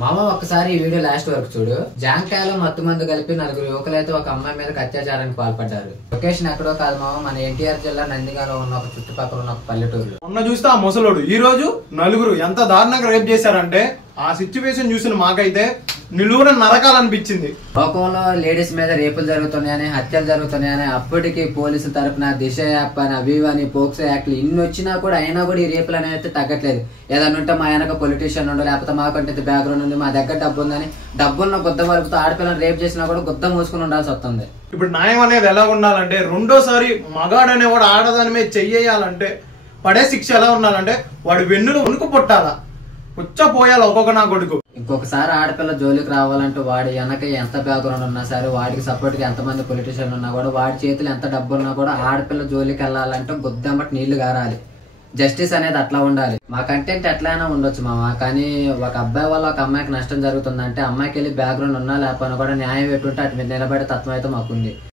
మామ ఒక్కసారి ఈ వీడియో లాస్ట్ వరకు చూడు. జాంకాయలో మత్తు మందు కలిపి 4 యువకులైతే ఒక అమ్మాయి మీద అత్యాచారానికి పాల్పడ్డారు. లొకేషన్ ఎక్కడో కాదు మామ, మన ఎన్టీఆర్ జిల్లా నందిగాలో ఉన్న ఒక చుట్టుపక్కల ఉన్న ఒక పల్లెటూరు. మొన్న చూస్తే ఆ ముసలోడు ఈ రోజు 4 ఎంత దారుణంగా రేప్ చేశారంటే ఆ సిచ్యువేషన్ చూసిన మాకైతే నిలువున నరకాలనిపించింది. లోకంలో లేడీస్ మీద రేపులు జరుగుతున్నాయని, హత్యలు జరుగుతున్నాయని అప్పటికి పోలీసుల తరపున దిశ యాప్ అని, అవి అని, పోక్సో యాక్ట్లు ఇన్ని వచ్చినా కూడా అయినా కూడా ఈ రేపులు అనేది తగ్గట్లేదు. ఏదైనా ఉంటే మా వెనక పొలిటీషియన్ ఉండో, లేకపోతే మాకంటే బ్యాక్గ్రౌండ్ ఉంది, మా దగ్గర డబ్బు ఉందని డబ్బున్న గుద్ద వరకుతో ఆడపిల్లని రేప్ చేసినా కూడా గుద్ద మూసుకుని ఉండాల్సి వస్తుంది. ఇప్పుడు న్యాయం అనేది ఎలా ఉండాలంటే, రెండోసారి మగాడనే వాడు ఆడదాని మీద చెయ్యాలంటే పడే శిక్ష ఎలా ఉండాలంటే వాడు వెన్నులు వణుకు పుట్టాలా, పుచ్చపోయాలి ఒక్కొక్క నా కొడుకు. ఇంకొకసారి ఆడపిల్ల జోలికి రావాలంటే వాడి వెనక ఎంత బ్యాక్గ్రౌండ్ ఉన్నా సరే, వాడికి సపోర్ట్ గా ఎంతమంది పొలిటీషియన్ ఉన్నా కూడా, వాడి చేతులు ఎంత డబ్బు ఉన్నా కూడా ఆడపిల్ల జోలికి వెళ్ళాలంటే గుద్దమ్మటి నీళ్లు గారాలి. జస్టిస్ అనేది అట్లా ఉండాలి. మా కంటెంట్ ఎట్లయినా ఉండొచ్చు మామ, కానీ ఒక అబ్బాయి వల్ల ఒక అమ్మాయికి నష్టం జరుగుతుందంటే అమ్మాయికి వెళ్ళి బ్యాక్గ్రౌండ్ ఉన్నా లేకపోయినా కూడా న్యాయం ఎటుంటే అటు మీద నిలబడే తత్వం అయితే మాకుంది.